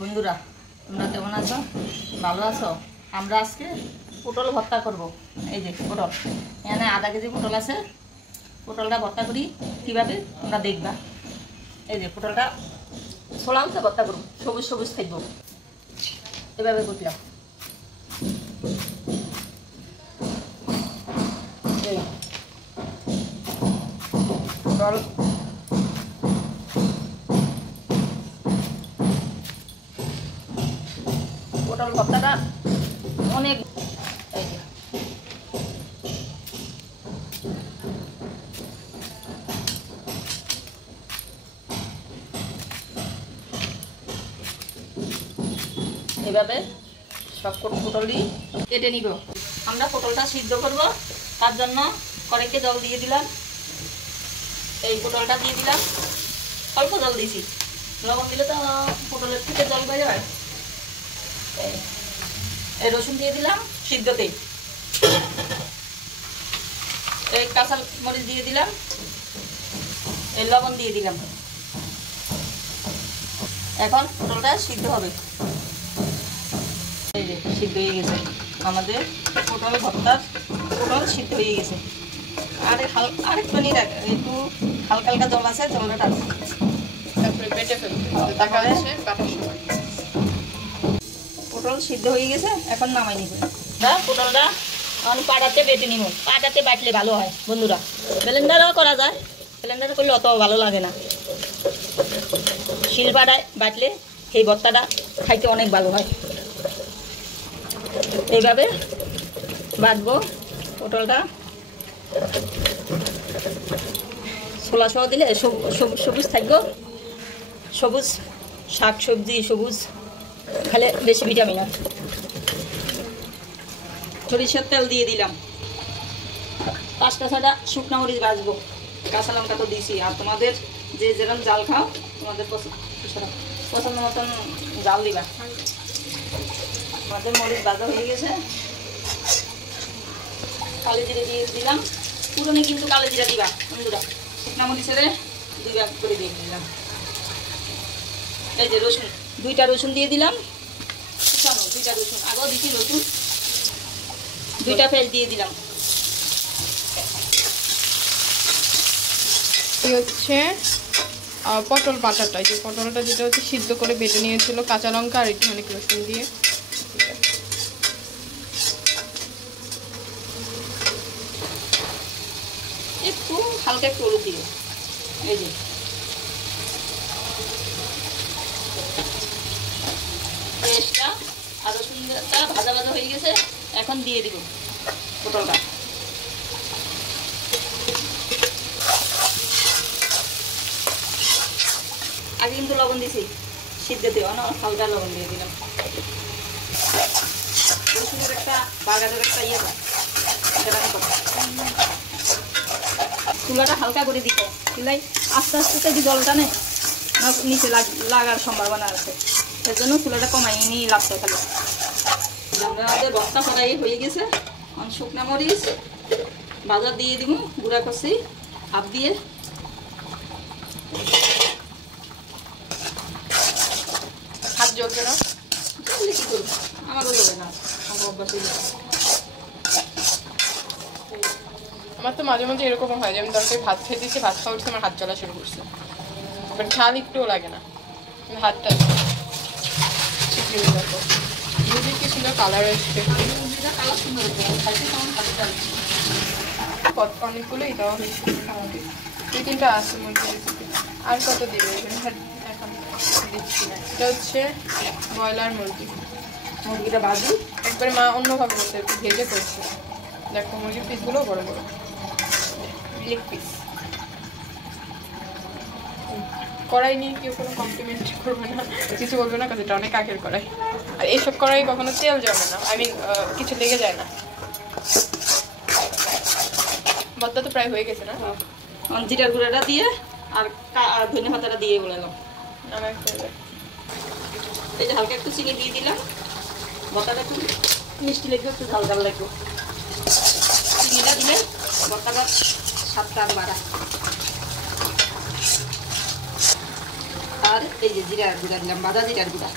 বন্ধুরা তোমরা কেমন আছো? ভালো আছো? আমরা আজকে পটল ভর্তা করব। এই যে পটল, এখানে আধা কেজি পটল আছে। পটলটা ভর্তা করি কীভাবে তোমরা দেখবা। এই যে পটলটা ছোলাতে ভর্তা করব, সবুজ সবুজ থাকবো, এভাবে করলাম। এই পটল পটল ভর্তাটা অনেক, এই যে এভাবে সব পটলই কেটে নিব। আমরা পটলটা সিদ্ধ করব, তার জন্য কড়াইতে জল দিয়ে দিলাম। এই পটলটা দিয়ে দিলাম, অল্প জল দিয়েছি, লবণ দিলে তো পটলের থেকে জল বেড়ে যায়। এই রসুন দিয়ে দিলাম সিদ্ধতেই, এই কাঁচা মরিচ দিয়ে দিলাম, এই লবণ দিয়ে দিলাম। এখন পটলটা সিদ্ধ হবে। এই যে সিদ্ধ হয়ে গেছে আমাদের পটল ভর্তার, পটল সিদ্ধ হয়ে গেছে। আরেকটুখানি একটু হালকা হালকা জল আছে, জলটা টানবো, তারপরে বেটে ফেলবে, তারপরে বাটার সময়। পটল সিদ্ধ হয়ে গেছে, এখন নামাই নিব। পটলটা এখন পাটাতে বেটে নিব। পাটাতে বাটলে ভালো হয় বন্ধুরা, ব্লেন্ডারও করা যায়, ব্লেন্ডারে করলে অত ভালো লাগে না। শিলপাটায় বাটলে এই ভর্তাটা খাইতে অনেক ভালো হয়। এইভাবে বাটবো পটলটা, ছোলা সহ দিলে সবুজ থাকবো। সবুজ শাক সবজি সবুজ খেলে বেশি ভিটামিন আছে। সরিষার তেল দিয়ে দিলাম, 5টা-6টা শুকনো মরিচ ভাজবো, কাঁচা লঙ্কা তো দিয়েছি। আর তোমাদের যে যেরকম জাল খাও, তোমাদের পছন্দ মতন জাল দিবা। আমাদের মরিচ ভাজা হয়ে গেছে, কালো জিরে দিয়ে দিলাম। পুরোনে কিন্তু কালো জিরা দিবা বন্ধুরা, শুকনো মরিচের 2 ভাগ করে দিয়ে দিলাম। এই যে রসুন, 2টা রসুন দিয়ে দিলাম, 2টা রসুন আগেও দিচ্ছি, রসুন 2টা পেঁয়াজ দিয়ে দিলাম। এই হচ্ছে পটল বাটাটা, এই যে পটলটা যেটা হচ্ছে সিদ্ধ করে বেটে নিয়েছিল, কাঁচা লঙ্কা আর একটু অনেক রসুন দিয়ে। একটু হালকা একটু হলুদ দিবে। এই যে পেঁয়াজটা আর রসুনটা ভাজা ভাজা হয়ে গেছে, এখন দিয়ে দিব পটলটা। আগে কিন্তু লবণ দিছি সিদ্ধতে, হালকা লবণ দিয়ে দিলাম। রসুনের একটা বাগানের একটা ইয়ে চুলাটা হালকা করে দিত, চুলাই আস্তে আস্তে যদি জলটা নেই নিচে লাগার সম্ভাবনা আছে, সেই জন্য চুলাটা কমাই নিয়ে লাগছে। খালি আমাদের ভর্তা ফ্রাই হয়ে গেছে। শুকনো মরিচ বাজার দিয়ে দিব, গুঁড়া করছি হাত দিয়ে। হাত জ্বলবে না, কি করবো, আমারও যাবে না, আমার অভ্যাস হয়ে যাবে। আমার তো মাঝে মাঝে এরকম হয় যে আমি তরকারি ভাত খেয়ে দিচ্ছি, ভাত খাওয়া উঠছে আমার হাত জ্বলা শুরু করছে, বাট ঝাল একটুও লাগে না, হাতটা ঠিক হয়ে যাবো। মুরগির কি সুন্দর কালার আসবে, কালার সুন্দর অনেকগুলোই দেওয়া হয়েছে আমাকে, 2-3টা আছে মুরগির। আর কত দিবে এখন দিচ্ছি না। এটা হচ্ছে ব্রয়লার মুরগি, মুরগিটা ভাজি একবারে মা অন্যভাবে করতে একটু ভেজে করছে। দেখো মুরগির পিসগুলো বড় বড় লেগ পিস। কড়াই নিয়ে কেউ কোনো কমপ্লিমেন্ট করবে না, কিছু বলবে না, কারণ এটা অনেক আগের কড়াই। আর এইসব কড়াই কখনো তেল জমে না, আই মিন কিছু লেগে যায় না। ভর্তা তো প্রায় হয়ে গেছে না, জিরার গুঁড়াটা দিয়ে আর ধনে পাতাটা দিয়ে বলালাম। আমার একটা এই যে হালকা একটু চিনি দিয়ে দিলাম, ভর্তাটা একটু মিষ্টি লাগবে, একটু ঝাল ঝাল লাগবে। চিনিটা দিলে ভর্তাটা স্বাদটা আর বাড়া। আর এই যে জিরার গুঁড়া দিলাম, ভাজা জিরার গুঁড়া,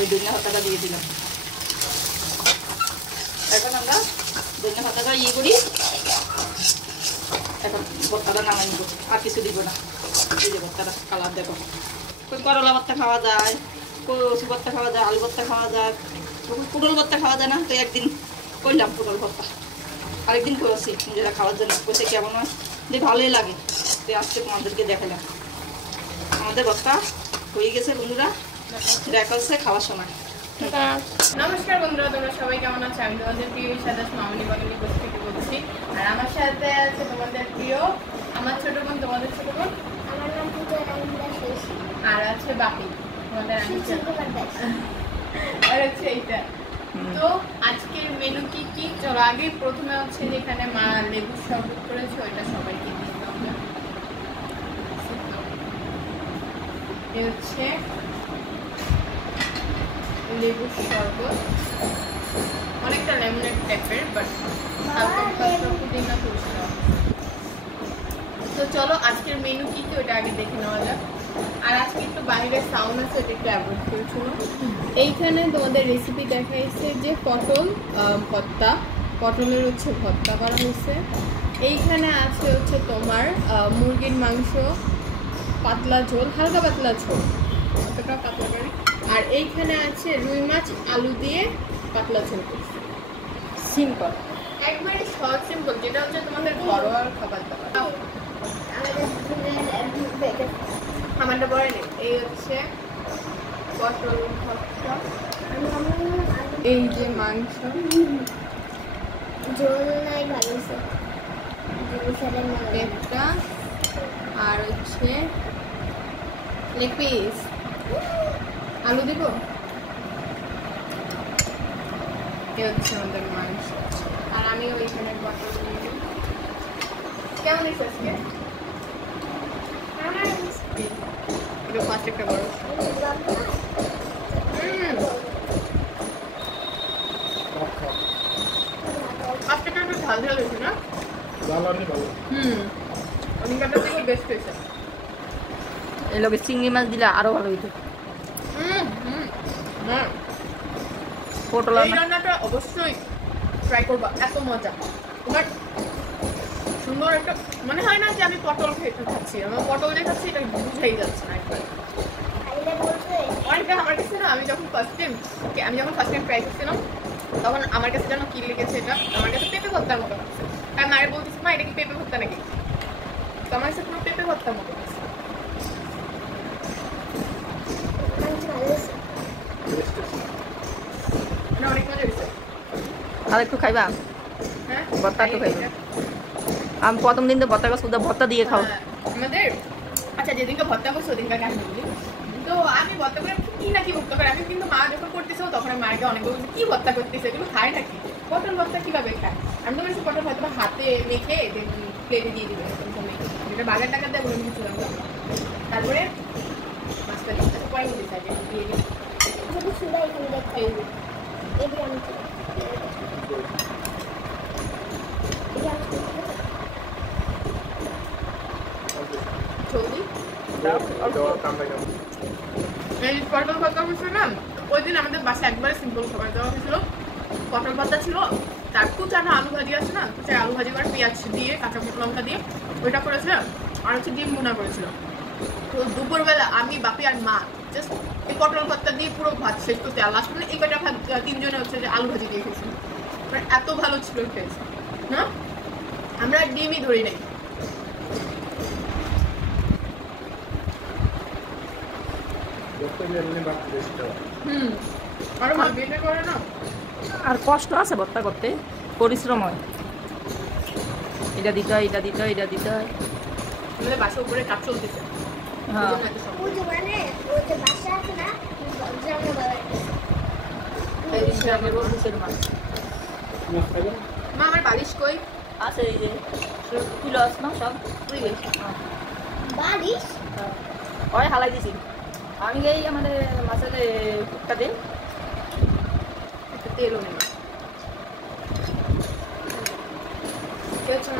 এই ধনিয়া পাতাটা দিয়ে দিলাম। এখন আমরা ধনিয়া পাতাটা ইয়ে করি, এখন ভর্তাটা নামাই নিব, আর কিছু দিব না। এই যে ভর্তাটা কালার দেখো, কই করলা ভর্তা খাওয়া যায়, কচু ভর্তা খাওয়া যায়, আলু ভর্তা খাওয়া যায়, পটল ভর্তা খাওয়া যায় না। তো একদিন করলাম পটল ভর্তা, আরেকদিন করেছি নিজেরা খাওয়ার জন্য, কইতে কেমন হয় যে ভালোই লাগে। তো আজকে তোমাদেরকে দেখালাম আমাদের ভর্তা হয়ে গেছে বন্ধুরা, দেখা হচ্ছে খাওয়ার সময়। নমস্কার বন্ধুরা, তোমরা সবাই কেমন আছো? আমি তোমাদের প্রিয় সাদাস মামনি বাগানি থেকে বলছি। আর আমার সাথে আছে তোমাদের প্রিয় আমার ছোট বোন, তোমাদের ছোট বোন, আমার নাম পূজা রামদাস শেষী, আর আছে বাপি তোমাদের আর হচ্ছে এইটা। তো আজকের মেনু কি কি? চলো আগে প্রথমে হচ্ছে যেখানে মা লেবুর শরবত করেছে ওইটা সবাইকে দিয়ে দাও। এ হচ্ছে লেবুর শরবত, অনেকটা লেমনেড টাইপের, বাট পুদিনা তুলসী। তো চলো আজকের মেনু কি কি ওটা আগে দেখে নেওয়া যাক। আর আজকে একটু বাইরের সাউন্ড আছে, এটা একটু অ্যাভয়েড করছিল। এইখানে তোমাদের রেসিপি দেখাইছে যে পটল ভর্তা, পটলের হচ্ছে ভর্তা করা হয়েছে। এইখানে আছে হচ্ছে তোমার মুরগির মাংস, পাতলা ঝোল, হালকা পাতলা ঝোল, অতটা পাতলা করে। আর এইখানে আছে রুই মাছ আলু দিয়ে পাতলা ঝোল করছে, সিম্পল, একবারে সহজ সিম্পল, যেটা হচ্ছে তোমাদের ঘরোয়া খাবার দাবার। আমারটা পরে নেই। এই হচ্ছে পটল ভর্তা, এই যে মাংস, ঝোল নাই ভালো একটা, আর হচ্ছে লেগ পিস, আলু দিব। এ হচ্ছে আমাদের মাংস, আর আমি ওইখানে পটল দিয়ে দিই। কেমন হয়েছে আজকে? এটা ফার্স্ট একটা বড় আজকেটা একটু ঝাল ঝাল হয়েছে না? অনেকটা থেকে বেস্ট হয়েছে। এই লোকে চিংড়ি মাছ দিলে আরো ভালো হইতো। পটল এই রান্নাটা অবশ্যই ট্রাই করবা, এত মজা। তোমার সুন্দর একটা মনে হয় না যে আমি পটল খেতে খাচ্ছি, আমার পটল দিয়ে খাচ্ছি, এটা বুঝাই যাচ্ছে না একবার। অনেকটা আমার কাছে না, আমি যখন ফার্স্ট টাইম ট্রাই করছিলাম তখন আমার কাছে যেন কি লেগেছে, এটা আমার কাছে পেঁপে ভর্তার মতো লাগছে। কারণ মায়ের বলতেছে মা এটা কি পেঁপে ভর্তা নাকি, তো আমার কাছে পুরো পেঁপে ভর্তার মতো লাগছে। না অনেক মজা হয়েছে। আর একটু খাইবা? হ্যাঁ ভর্তা একটু খাইবা? আমি প্রথম দিন তো ভর্তা শুধু ভর্তা দিয়ে খাও। আমাদের আচ্ছা যেদিনকে ভর্তা করছো ওদিনকার কাহিনী বলি। তো আমি ভর্তা করে কি না কি ভর্তা করে, আমি কিন্তু মা যখন করতেছো তখন আমি মাকে অনেক বলছি কি ভর্তা করতেছে, এগুলো খায় নাকি, পটল ভর্তা কিভাবে খায়। আমি তো বলছি পটল ভর্তা হাতে মেখে প্লেটে দিয়ে দিবে, যেটা বাজার টাকা দেয় বলে কিছু জানতাম। তারপরে মাছটা দিতে পরে বলি থাকে দিয়ে দিই। ছবি এই পটল ভর্তা হয়েছিল না, ওই দিন আমাদের বাসায় একবারে সিম্পল খাবার দেওয়া হয়েছিল। পটল ভর্তা ছিল, তার কুচানো আলু ভাজি আছে না, কুচানো আলু ভাজি করে পেঁয়াজ দিয়ে কাঁচা লঙ্কা দিয়ে ওইটা করেছিল, আর হচ্ছে ডিম ভুনা করেছিল। তো দুপুরবেলা আমি বাপি আর মা জাস্ট এই পটল ভর্তা দিয়ে পুরো ভাত শেষ করতে, আর লাস্ট মানে এই কটা ভাত তিনজনে হচ্ছে যে আলু ভাজি দিয়ে খেয়েছিল, মানে এত ভালো ছিল খেয়েছে না, আমরা ডিমই ধরি নাই। আর কষ্ট আছে ভর্তা করতে, পরিশ্রম হয়, এটা দিতে হয়, এটা দিতে হয়, এটা দিতে হয়। আমাদের বাসার উপরে কাজ চলতেছে। হ্যাঁ মা আমার বালিশ কই আছে, এই যে কিলো আছে না সব বারিশ ওই হালাই দিছি আমি, এই আমাদের মাছের কুকটা দিই একটু তেলও নেই।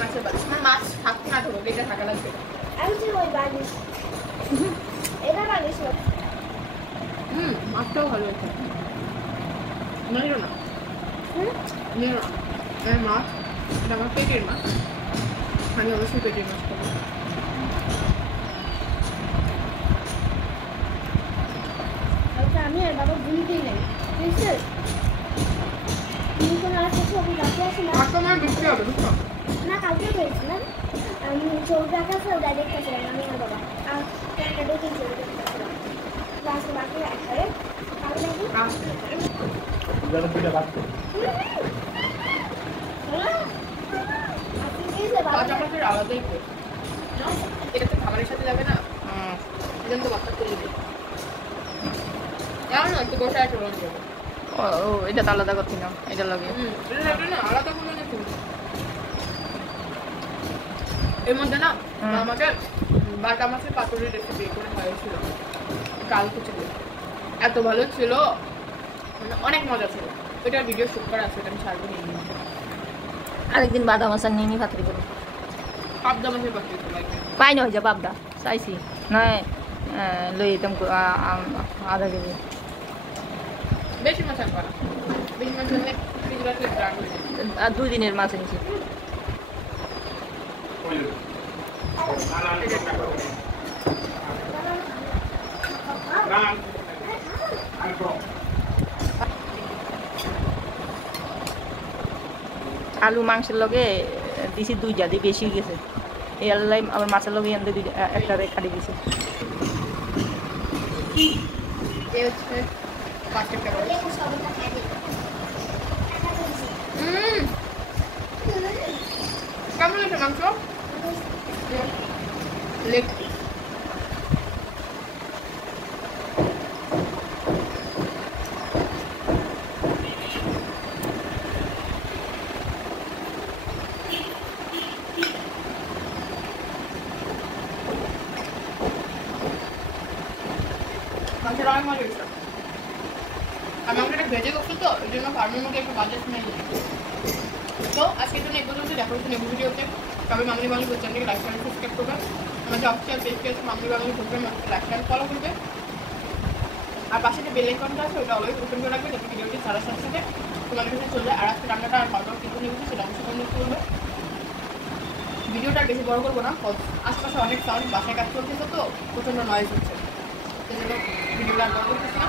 মাছের বালিশ, আমার মাছ থাকতে না থাকুক, এটা থাকা লাগবে। আমি তো ওই বারিশ এটা বানিয়েছিল মাছটাও ভালো হয়েছে নিল না হুম নিল না মাছ এটা আমার পেটের মাছ আমি অবশ্যই পেটের মাছ খাবো আচ্ছা আমি আর বাবা দুইটাই নেই বুঝছো তুমি কোনো আর কিছু আমি রাখতে আসি না আর তোমার বিক্রি হবে বুঝছো না কালকে পেয়েছিলাম আমি ছবি দেখাচ্ছি ওটা দেখতেছিলাম আমি আর বাবা আর একটা দেখে ছবি দেখতেছিলাম ক্লাসে বাকি একবারে কালকে দেখি আপনি দিয়েছে বাবা আজ আমাদের আলাদাই করে এটা তো খাবারের সাথে যাবে না এজন্য তো বাচ্চা করে দিই জানো না একটু বসে আছে বলতে হবে ও এটা তো আলাদা করছি না এটা লাগে এটা না আলাদা করে নিতে এর মধ্যে না আমাকে বাটা মাছের পাতুরির রেসিপি করে খাইয়েছিল কালকে ছিল এত ভালো ছিল মানে অনেক মজা ছিল ওইটার ভিডিও শুট করা আছে ওটা আমি ছাড়বো নিয়ে নিয়ে আরেকদিন বাদাম আসার নিয়ে নিয়ে খাতরি করো পাবদা মাছের পাতুরি তো লাগবে পাই না হয়ে যা পাবদা চাইছি নয় লই যেতাম আধা কেজি বেশি মাছ আর করা বেশি মাছ হলে ফ্রিজ রাখলে ব্রাক হয়ে যায় আর 2 দিনের মাছ এনেছি আলু মাংসের লগে দিছি 2 জাদি বেশি গেছে এই আল্লাহ আবার মাছের লগে আনতে একটা খাড়ি দিছে এই হচ্ছে পাঁচটা টাকা লেবু সবটা খাই দিই কেমন হয়েছে মাংস লেগ মাংসের অনেক মজা হয়েছে আমি আমাকে এটা ভেজে করছি তো ওই জন্য ফার্মের মধ্যে একটু বাজার স্মেল তো আজকের জন্য এগুলো হচ্ছে দেখা হচ্ছে নেবু ভিডিওতে সবাই মামনি বাঙালি চ্যানেলকে লাইক চ্যানেল সাবস্ক্রাইব করবে আমার যে অফিসিয়াল পেজটি আছে মামনি বাঙালি প্রোগ্রাম লাইক চ্যানেল ফলো করবে আর পাশে যে বেল আইকনটা আছে ওটা অলওয়েজ ওপেন করে রাখবে যাতে ভিডিওটি ছাড়ার সাথে সাথে তোমাদের কাছে চলে যায় আর আজকে রান্নাটা আর খাওয়া দাওয়া কিছু নেবো সেটা অবশ্যই কমেন্ট করবে ভিডিওটা বেশি বড় করবো না আশেপাশে অনেক সাউন্ড বাসায় কাজ চলতেছে তো প্রচণ্ড নয়েজ হচ্ছে সেই জন্য ভিডিওটা আর বড় করতেছি না